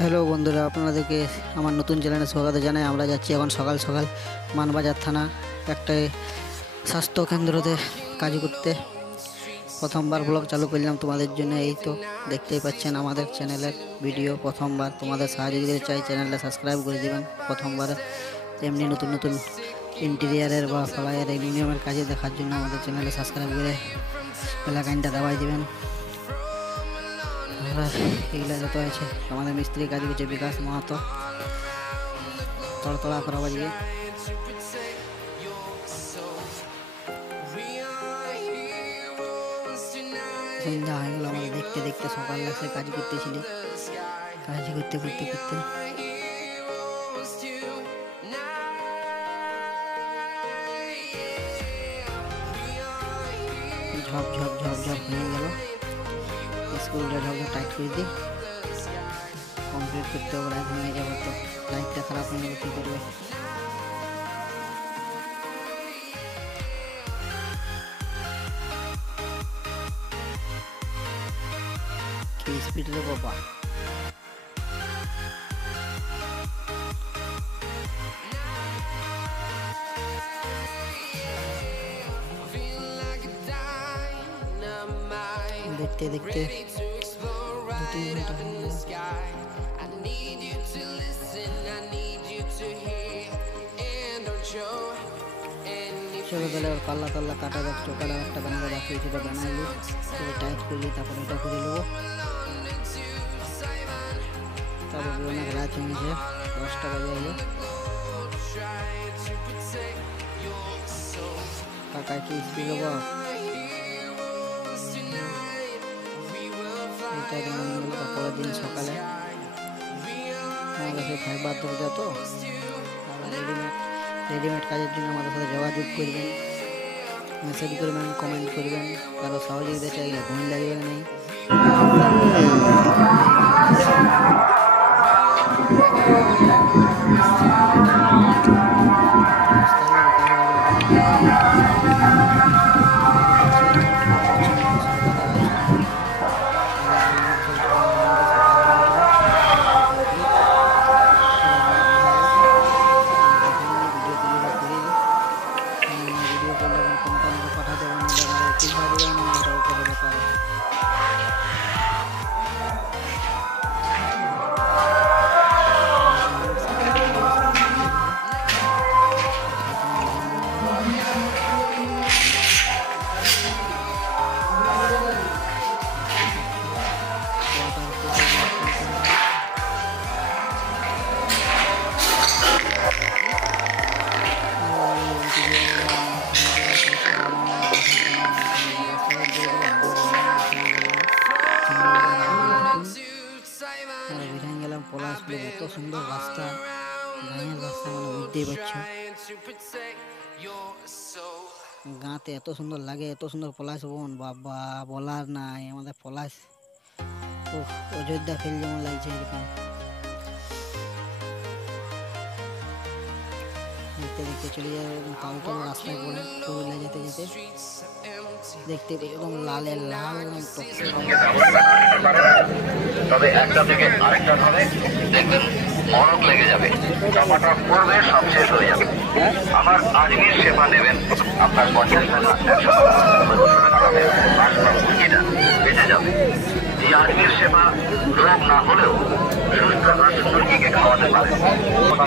হ্যালো বন্ধুরা, আপনাদেরকে আমার নতুন চ্যানেলে স্বাগত জানাই। আমরা যাচ্ছি এখন সকাল সকাল মানবাজার থানা একটা স্বাস্থ্য কেন্দ্রতে কাজ করতে। প্রথমবার ব্লগ চালু করলাম তোমাদের জন্য। এই তো দেখতেই পাচ্ছেন আমাদের চ্যানেলের ভিডিও। প্রথমবার তোমাদের সাহায্য যদি চাই, চ্যানেলটা সাবস্ক্রাইব করে দিবেন। প্রথমবার এমনি নতুন নতুন ইন্টেরিয়ারের বা ফ্লাইয়ের অ্যালুমিনিয়ামের কাজে দেখার জন্য আমাদের চ্যানেলে সাবস্ক্রাইব করে বেলাইকনটা দাবাই দিবেন। এগুলা যত আছে আমাদের মিস্ত্রি কাজ করছে বিকাশ মাহাতো, তড়তড়া করা বাজিয়ে সন্ধ্যা হয়ে গেল। আমাদের দেখতে দেখতে সকাল লাগছে, কাজ করতেছিলি, কাজ করতে করতে করতে ঝপ ঝপ ঝপ ঝপ হয়ে গেল। স্কুলটা ঝপ ঝপ টাইট করে দিই, কমপ্লিট করতে হবে। লাইট ভেঙে যাবে তো, লাইটটা খারাপ হয়ে গেলে কী করবে? কি স্পিড রে বাবা! দেখতে দেখতে 2-3 ঘন্টা হয়ে গেল। চলো তাহলে ওর পাল্লা টাল্লা কাটা যাক। চোকালার একটা বানাতে বাকি সেটা বানাইলি, সেটা টাইট করলি, তারপর এটা করে নেবো। তারপর অনেক রাত হয়ে গেছে, 10টা বাজে হলো। কাকায় কি স্পিড হবো? পরের দিন সকালে আমার কাছে ফাইবার দরজা, তো রেডিমেড কাজের জন্য আমাদের সাথে যোগাযোগ করবেন, মেসেজ করবেন, কমেন্ট করবেন। কারো সহযোগিতা চাইলে ঘুম লাগবে নেই। পলাশপুর এত সুন্দর রাস্তা, গাঁয়ের রাস্তা, মানে বুঝতেই পারছো। গাঁতে এত সুন্দর লাগে, এত সুন্দর পলাশ বন, বাবা বলার নাই। আমাদের পলাশ অযোধ্যা ফিল যেমন লাগছে এরকম। দেখতে দেখতে চলে যাবে তালতল রাস্তায় পড়ে, পুরুলিয়া যেতে যেতে দেখতে একদম লালের লাল, একদম টকসে। তবে একটা থেকে আরেকটা হবে, দেখবেন মরক লেগে যাবে, টমাটো পড়বে, সব শেষ হয়ে যাবে। আমার আজকের সেবা নেবেন, আপনার 50 টাকা 100 টাকা হবে, মুরগিটা বেঁচে যাবে। এই আজকের সেবা রোগ না হলেও সুস্থ হাঁস মুরগিকে খাওয়াতে পারে। মহা